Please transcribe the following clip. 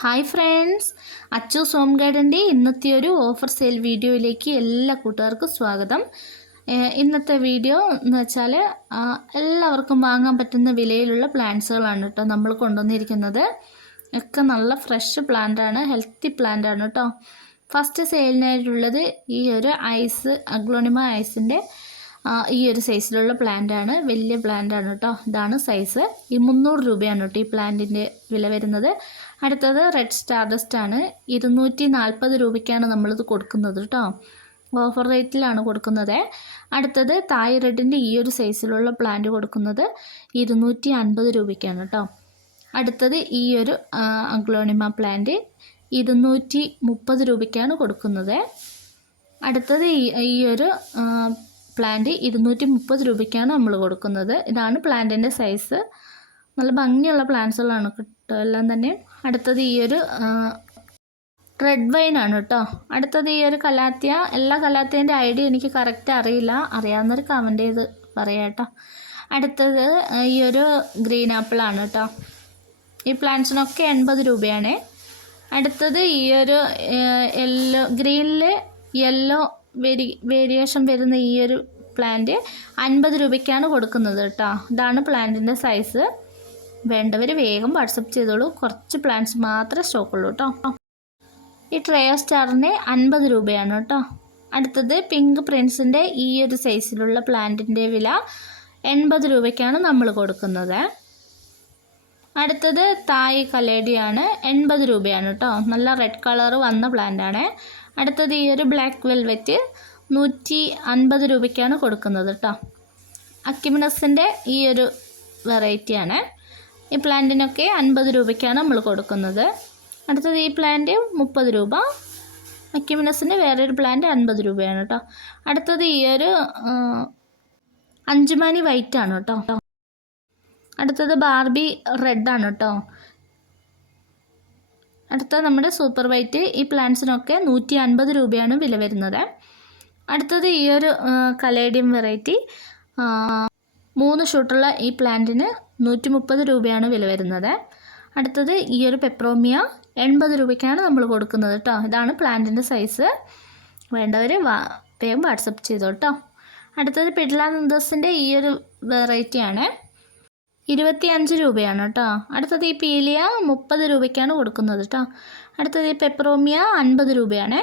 Hi friends, Achus home ഗൈഡിൻ്റെ ഇന്നത്തെ ഒരു offer sale വീഡിയോയിലേക്ക് എല്ലാ കൂട്ടുകാർക്കും സ്വാഗതം. ഇന്നത്തെ വീഡിയോ എന്ന് വെച്ചാൽ എല്ലാവർക്കും വാങ്ങാൻ പറ്റുന്ന വിലയിലുള്ള പ്ലാന്റ്സുകളാണ് കേട്ടോ നമ്മൾ കൊണ്ടുവന്നിരിക്കുന്നത്. ഒക്കെ നല്ല ഫ്രഷ് പ്ലാന്റാണ്, ഹെൽത്തി പ്ലാന്റാണ് കേട്ടോ. ഫസ്റ്റ് സെയിലിനായിട്ടുള്ളത് ഈ ഒരു അഗ്ലോണിമ ഐസിൻ്റെ ഈ ഒരു സൈസിലുള്ള പ്ലാന്റാണ്. വലിയ പ്ലാന്റാണ് കേട്ടോ. ഇതാണ് സൈസ്. ഈ 300 രൂപയാണ് കേട്ടോ ഈ പ്ലാന്റിൻ്റെ വില വരുന്നത്. അടുത്തത് റെഡ് സ്റ്റാർഡസ്റ്റ് ആണ്. 240 രൂപയ്ക്കാണ് നമ്മളിത് കൊടുക്കുന്നത് കേട്ടോ. ഓഫർ റേറ്റിലാണ് കൊടുക്കുന്നത്. അടുത്തത് തായ് റെഡിൻ്റെ ഈ ഒരു സൈസിലുള്ള പ്ലാന്റ് കൊടുക്കുന്നത് 250 രൂപയ്ക്കാണ് കേട്ടോ. അടുത്തത് ഈ ഒരു അഗ്ലോണിമ പ്ലാന്റ് 230 രൂപയ്ക്കാണ് കൊടുക്കുന്നത്. അടുത്തത് ഈ ഒരു പ്ലാന്റ് 230 രൂപയ്ക്കാണ് നമ്മൾ കൊടുക്കുന്നത്. ഇതാണ് പ്ലാന്റിൻ്റെ സൈസ്. നല്ല ഭംഗിയുള്ള പ്ലാന്റ്സുകളാണ് കേട്ടോ എല്ലാം തന്നെ. അടുത്തത് ഈ ഒരു റെഡ് വൈനാണ് കേട്ടോ. അടുത്തത് ഈ ഒരു കലാത്തിയ. എല്ലാ കലാത്തിയൻ്റെ ഐഡിയ എനിക്ക് കറക്റ്റ് അറിയില്ല, അറിയാവുന്നവർ കമൻറ്റ് ചെയ്ത് പറയാം കേട്ടോ. അടുത്തത് ഈ ഒരു ഗ്രീൻ ആപ്പിളാണ് കേട്ടോ. ഈ പ്ലാന്റ്സിനൊക്കെ 80 രൂപയാണ്. അടുത്തത് ഈ ഒരു ഗ്രീനിൽ യെല്ലോ വേരിയേഷൻ വരുന്ന ഈ ഒരു പ്ലാന്റ് 50 രൂപയ്ക്കാണ് കൊടുക്കുന്നത് കേട്ടോ. ഇതാണ് പ്ലാന്റിൻ്റെ സൈസ്. വേണ്ടവർ വേഗം വാട്സപ്പ് ചെയ്തോളൂ. കുറച്ച് പ്ലാന്റ്സ് മാത്രമേ സ്റ്റോക്കുള്ളൂ കേട്ടോ. ഈ ട്രയോ സ്റ്റാറിന് 50 രൂപയാണ് കേട്ടോ. അടുത്തത് പിങ്ക് പ്രിൻസിൻ്റെ ഈ ഒരു സൈസിലുള്ള പ്ലാന്റിൻ്റെ വില 80 രൂപയ്ക്കാണ് നമ്മൾ കൊടുക്കുന്നത്. അടുത്തത് തായ് കലേഡിയാണ്. 80 രൂപയാണ് കേട്ടോ. നല്ല റെഡ് കളർ വന്ന പ്ലാന്റാണ്. അടുത്തത് ഈ ഒരു ബ്ലാക്ക് വെൽവെറ്റ് 150 രൂപയ്ക്കാണ് കൊടുക്കുന്നത് കേട്ടോ. അക്യുമിനസിൻ്റെ ഈ ഒരു വെറൈറ്റിയാണ്. ഈ പ്ലാന്റിനൊക്കെ 50 രൂപയ്ക്കാണ് നമ്മൾ കൊടുക്കുന്നത്. അടുത്തത് ഈ പ്ലാന്റ് 30 രൂപ. അക്യുമിനസിൻ്റെ വേറൊരു പ്ലാന്റ് 50 രൂപയാണ് കേട്ടോ. അടുത്തത് ഈ ഒരു അഞ്ചുമാനി വൈറ്റ് ആണ് കേട്ടോ. അടുത്തത് ബാർബി റെഡാണ് കേട്ടോ. അടുത്തത് നമ്മുടെ സൂപ്പർ വൈറ്റ്. ഈ പ്ലാന്റ്സിനൊക്കെ 150 രൂപയാണ് വില വരുന്നത്. അടുത്തത് ഈ ഒരു കലേഡിയം വെറൈറ്റി 3 ഷൂട്ടുള്ള ഈ പ്ലാന്റിന് 130 രൂപയാണ് വില വരുന്നത്. അടുത്തത് ഈ ഒരു പെപ്രോമിയ 80 രൂപയ്ക്കാണ് നമ്മൾ കൊടുക്കുന്നത് കേട്ടോ. ഇതാണ് പ്ലാന്റിൻ്റെ സൈസ്. വേണ്ടവർ വേഗം വാട്സപ്പ് ചെയ്തോ കേട്ടോ. അടുത്തത് പിഡ്ലാനന്ദസിൻ്റെ ഈ ഒരു വെറൈറ്റിയാണ്. 25 രൂപയാണ് കേട്ടോ. അടുത്തത് ഈ പീലിയ 30 രൂപയ്ക്കാണ് കൊടുക്കുന്നത് കേട്ടോ. അടുത്തത് ഈ പെപ്രോമിയ 50 രൂപയാണ്.